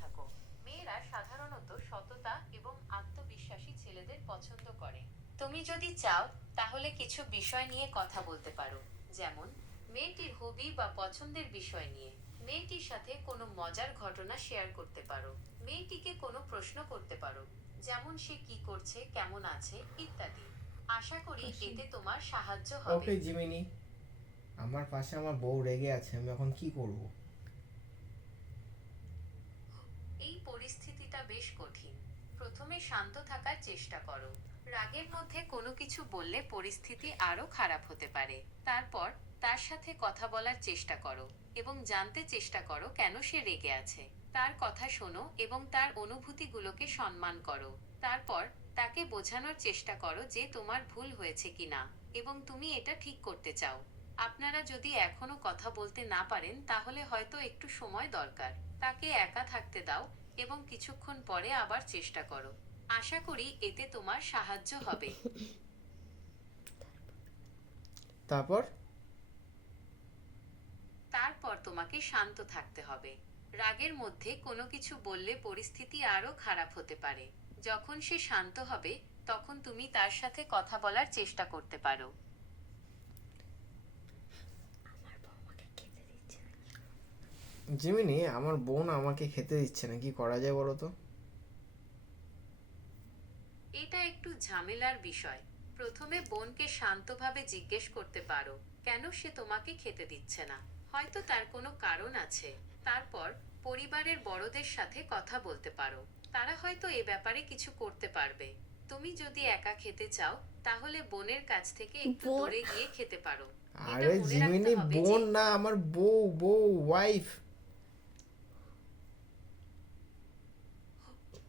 থাকো। মেয়েরা সাধারণত সততা এবং আত্মবিশ্বাসী ছেলেদের পছন্দ করে। তুমি যদি চাও তাহলে কিছু বিষয় নিয়ে কথা বলতে পারো, যেমন মেয়েটির হবি বা পছন্দের বিষয় নিয়ে। মেয়েটির সাথে কোনো মজার ঘটনা শেয়ার করতে পারো। মেয়েটিকে কোনো প্রশ্ন করতে পারো, যেমন সে কি করছে, কেমন আছে ইত্যাদি। আশা করি এতে তোমার সাহায্য হবে। ওকে জিমিনি, আমার পাশে আমার বউ রেগে আছে, আমি এখন কি করব? এই পরিস্থিতিটা বেশ কঠিন। প্রথমে শান্ত থাকার চেষ্টা করো। রাগের মধ্যে কোনো কিছু বললে পরিস্থিতি আরো খারাপ হতে পারে। তারপর তার সাথে কথা বলার চেষ্টা করো এবং জানতে চেষ্টা করো কেন সে রেগে আছে। তার কথা শোনো এবং তার অনুভূতিগুলোকে সম্মান করো। তারপর তাকে বোঝানোর চেষ্টা করো যে তোমার ভুল হয়েছে কিনা এবং তুমি এটা ঠিক করতে চাও। আপনারা যদি এখনো কথা বলতে না পারেন তাহলে হয়তো একটু সময় দরকার। তাকে একা থাকতে দাও এবং কিছুক্ষণ পরে আবার চেষ্টা করো। আশা করি এতে তোমার সাহায্য হবে। তারপর? তারপর তোমাকে শান্ত থাকতে হবে। রাগের মধ্যে কোনো কিছু বললে পরিস্থিতি আরো খারাপ হতে পারে। যখন সে শান্ত হবে তখন তুমি তার সাথে কথা বলার চেষ্টা করতে পারো। জিমিনি, আমার বোন আমাকে খেতে দিচ্ছে না, কি করা যায় বলো তো? এটা একটু ঝামেলার বিষয়। প্রথমে বোনকে শান্তভাবে জিজ্ঞেস করতে পারো কেন সে তোমাকে খেতে দিচ্ছে না। হয়তো তার কোনো কারণ আছে। তারপর পরিবারের বড়দের সাথে কথা বলতে পারো। তারা হয়তো এ ব্যাপারে কিছু করতে পারবে। তুমি যদি একা খেতে চাও তাহলে বোনের কাছ থেকে একটু বোন? দূরে গিয়ে খেতে পারো। এটা আরে মনে রাখতে জিমিনি, হবে যে বোন না, আমার বউ, বউ, ওয়াইফ।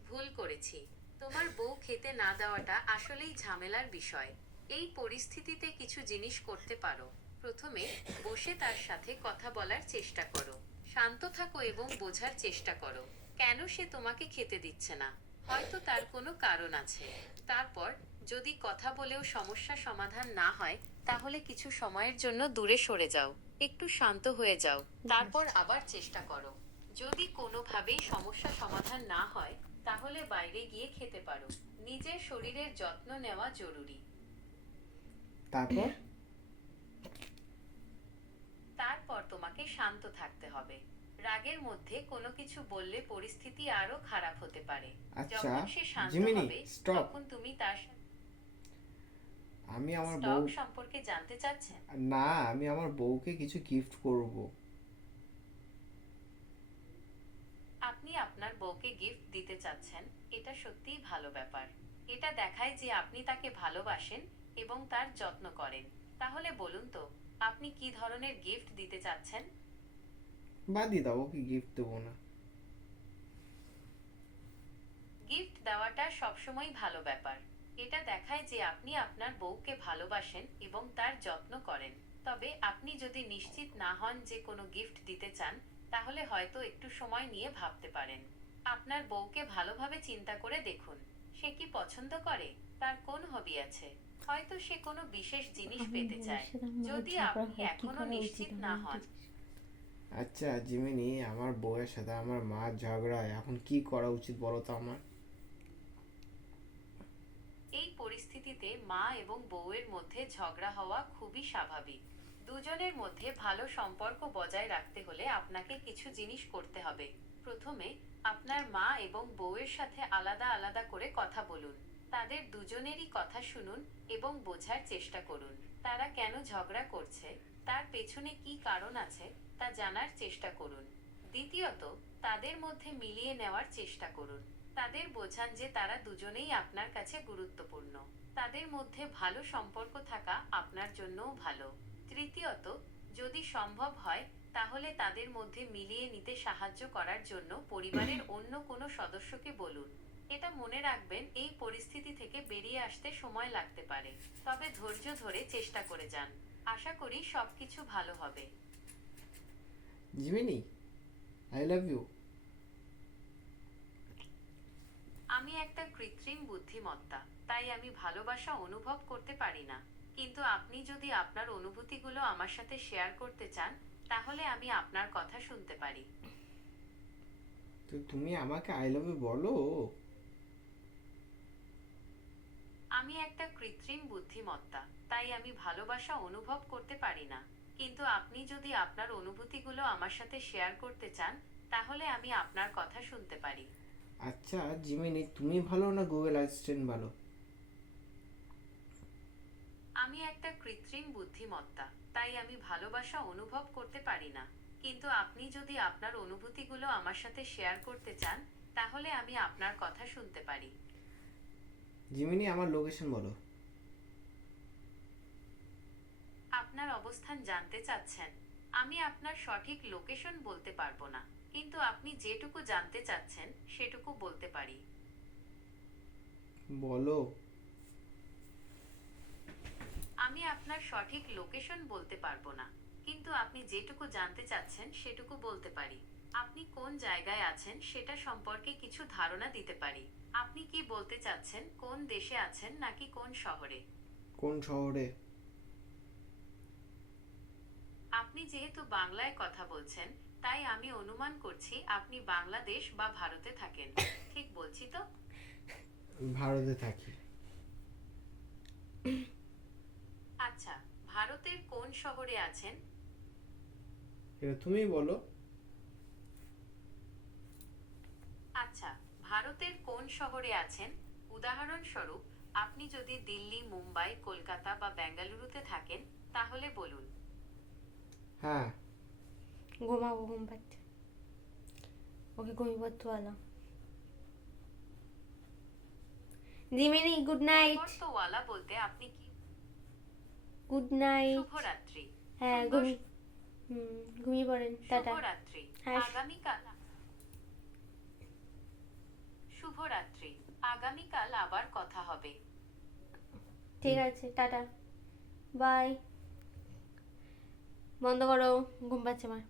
ভুল করেছি। তোমার বউ খেতে না দেওয়াটা আসলেই ঝামেলার বিষয়। এই পরিস্থিতিতে কিছু জিনিস করতে পারো। প্রথমে বসে তার সাথে কথা বলার চেষ্টা করো। শান্ত থাকো এবং বোঝার চেষ্টা করো কেন সে তোমাকে খেতে দিচ্ছে না। হয়তো তার কোনো কারণ আছে। তারপর যদি কথা বলেও সমস্যা সমাধান না হয় তাহলে কিছু সময়ের জন্য দূরে সরে যাও। একটু শান্ত হয়ে যাও। তারপর আবার চেষ্টা করো। যদি কোনোভাবেই সমস্যা সমাধান না হয় তাহলে বাইরে গিয়ে খেতে পারো। নিজের শরীরের যত্ন নেওয়া জরুরি। তারপর? তারপর তোমাকে শান্ত থাকতে হবে। রাগের মধ্যে কোনো কিছু বললে পরিস্থিতি আরো খারাপ হতে পারে। আচ্ছা যখন সে শান্ত জিমিনি, হবে স্টপ। তখন তুমি তার আমি আমার বউ, স্টক সম্পর্কে জানতে চাচ্ছেন? না, আমি আমার বউকে কিছু গিফট করব। আপনি আপনার বউকে গিফট দিতে চাচ্ছেন, এটা সত্যিই ভালো ব্যাপার। এটা দেখায় যে আপনি তাকে ভালোবাসেন এবং তার যত্ন করেন। তাহলে বলুন তো, আপনি কি ধরনের গিফট দিতে চাচ্ছেন? বাদই দাও, ওকে গিফট দেবো না। গিফট দেওয়াটা সবসময় ভালো ব্যাপার। এটা দেখায় যে আপনি আপনার বউকে ভালোবাসেন এবং তার যত্ন করেন। তবে আপনি যদি নিশ্চিত না হন যে কোনো গিফট দিতে চান তাহলে হয়তো একটু সময় নিয়ে ভাবতে পারেন। আপনার বউকে ভালোভাবে চিন্তা করে দেখুন। সে কি পছন্দ করে? তার কোন হবি আছে? হয়তো সে কোনো বিশেষ জিনিস আমার পেতে বউয়ের চায়। সাথে আমার যদি ঝগড়া আপনি হয়, কি এখনো করা উচিত নিশ্চিত না আমার হন। একটু? আচ্ছা জিমিনি, আমার বউয়ের সাথে আমার মার ঝগড়া, এখন কি করা উচিত বলো তো আমার? এই পরিস্থিতিতে মা এবং বউয়ের মধ্যে ঝগড়া হওয়া খুবই স্বাভাবিক। দুজনের মধ্যে ভালো সম্পর্ক বজায় রাখতে হলে আপনাকে কিছু জিনিস করতে হবে। প্রথমে আপনার মা এবং বউয়ের সাথে আলাদা আলাদা করে কথা বলুন। তাদের দুজনেরই কথা শুনুন এবং বোঝার চেষ্টা করুন। তারা কেন ঝগড়া করছে, তার পেছনে কি কারণ আছে তা জানার চেষ্টা করুন। দ্বিতীয়ত, তাদের মধ্যে মিলিয়ে নেওয়ার চেষ্টা করুন। তাদের বোঝান যে তারা দুজনেই আপনার কাছে গুরুত্বপূর্ণ। তাদের মধ্যে ভালো সম্পর্ক থাকা আপনার জন্যও ভালো। তৃতীয়ত, যদি সম্ভব হয় তাহলে তাদের মধ্যে মিলিয়ে নিতে সাহায্য করার জন্য পরিবারের অন্য কোনো সদস্যকে বলুন। এটা মনে রাখবেন, এই পরিস্থিতি থেকে বেরিয়ে আসতে সময় লাগতে পারে। তবে ধৈর্য ধরে চেষ্টা করে যান। আশা করি সবকিছু ভালো হবে। Gemini, I love you. আমি একটা কৃত্রিম বুদ্ধিমত্তা, তাই আমি ভালোবাসা অনুভব করতে পারি না। কিন্তু আপনি যদি আপনার অনুভূতিগুলো আমার সাথে শেয়ার করতে চান তাহলে আমি আপনার কথা শুনতে পারি। তো তুমি আমাকে আই লাভ ইউ বলো। আমি একটা কৃত্রিম বুদ্ধিমত্তা, তাই আমি ভালোবাসা অনুভব করতে পারি না। কিন্তু আপনি যদি আপনার অনুভূতিগুলো আমার সাথে শেয়ার করতে চান, তাহলে আমি আপনার কথা শুনতে পারি। আচ্ছা জিমিনি, তুমি ভালো না গুগল অ্যাসিস্ট্যান্ট ভালো? আমি একটা কৃত্রিম বুদ্ধিমত্তা, তাই আমি ভালোবাসা অনুভব করতে পারি না। কিন্তু আপনি যদি আপনার অনুভূতিগুলো আমার সাথে শেয়ার করতে চান, তাহলে আমি আপনার কথা শুনতে পারি। জিমিনি, আমার লোকেশন বলো। আপনার অবস্থান জানতে চাচ্ছেন? আমি আপনার সঠিক লোকেশন বলতে পারবো না, কিন্তু আপনি যেটুকু জানতে চাচ্ছেন সেটুকু বলতে পারি। বলো। আমি আপনার সঠিক লোকেশন বলতে পারবো না, কিন্তু আপনি যেটুকু জানতে চাচ্ছেন সেটুকু বলতে পারি। আপনি কোন জায়গায় আছেন সেটা সম্পর্কে কিছু ধারণা দিতে পারি। আপনি কি বলতে চাচ্ছেন, কোন দেশে আছেন নাকি কোন শহরে? কোন শহরে? আপনি যেহেতু বাংলায় কথা বলছেন, তাই আমি অনুমান করছি আপনি বাংলাদেশ বা ভারতে থাকেন। ঠিক বলছি তো? ভারতে থাকি। আচ্ছা, ভারতের কোন শহরে আছেন? এটা তুমিই বলো। আচ্ছা, ভারতের কোন শহরে আছেন? উদাহরণস্বরূপ, আপনি যদি দিল্লি, মুম্বাই, কলকাতা বা বেঙ্গালুরুতে থাকেন, তাহলে বলুন। হ্যাঁ। ঘুমাবো, ঘুম পাচ্ছে, ওকে ঘুমিয়ে পড়তে বলো। Gemini, good night. পরিবর্তওয়ালা বলতে আপনি কি? Good night. শুভরাত্রি। হ্যাঁ, সুন্দর। ঘুমিয়ে পড়েন, টাটা। শুভরাত্রি। হ্যাঁ। আগামীকাল। শুভরাত্রি। আগামীকাল আবার কথা হবে। ঠিক আছে, টাটা, বাই। বন্ধ করো, ঘুম পাচ্ছে আমার।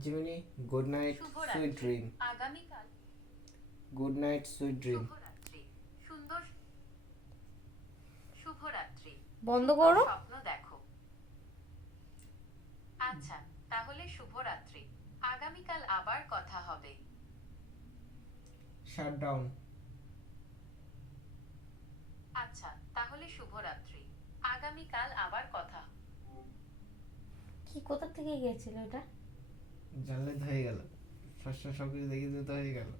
জিমিনি, গুড নাইট, সুইট শুভরাত্রি। ড্রিম। আগামীকাল। Good night, sweet dream. শুভরাত্রি। সুন্দর। শুভরাত্রি। বন্ধ সুন্দর করো। স্বপ্ন দেখো। আচ্ছা, তাহলে শুভরাত্রি। আগামীকাল আবার কথা হবে। Shut down. আচ্ছা, তাহলে শুভরাত্রি। আগামীকাল আবার কথা। কি, কোথা থেকে গিয়েছিল এটা? জানলে তো হয়ে গেল, ফার্স্টে সব কিছু দেখে দিতে হয়ে গেল।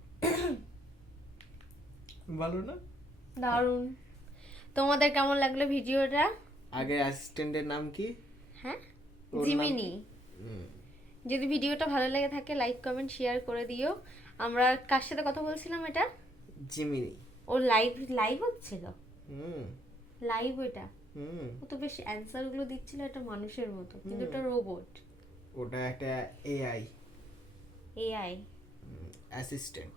ভালো না? দারুণ। তোমাদের কেমন লাগলো ভিডিওটা? আগে অ্যাসিস্ট্যান্টের নাম কি? হ্যাঁ, ওর নাম- জিমিনি। যদি ভিডিওটা ভালো লেগে থাকে, লাইক কমেন্ট শেয়ার করে দিও। আমরা কার সাথে কথা বলছিলাম এটা? জিমিনি। ও লাইভ লাইভ হচ্ছিল, হুম লাইভ ওইটা। হুম ও তো বেশ অ্যান্সার গুলো দিচ্ছিল একটা মানুষের মতো, কিন্তু ওটা রোবট। ওটা একটা এআই এআই অ্যাসিস্ট্যান্ট।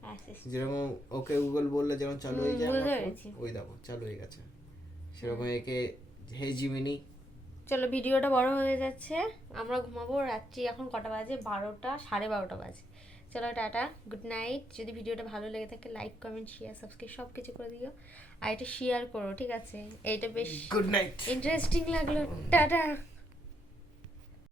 অ্যাসিস্ট্যান্ট। যেরকম ওকে গুগল বললে যেমন চালু হয়ে যায় বুঝতে আমার phone, পেরেছি। ওই দেখো চালু হয়ে গেছে। সেরকম একে হে জিমিনি। চলো, ভিডিওটা বড় হয়ে যাচ্ছে, আমরা ঘুমাবো। রাত্রি এখন কটা বাজে? 12টা, 12:30 বাজে। চলো, টাটা, গুড নাইট। যদি ভিডিওটা ভালো লেগে থাকে, লাইক কমেন্ট শেয়ার সাবস্ক্রাইব সব কিছু করে দিও। আর এটা শেয়ার করো, ঠিক আছে? এইটা বেশ গুড নাইট। ইন্টারেস্টিং লাগলো। টাটা।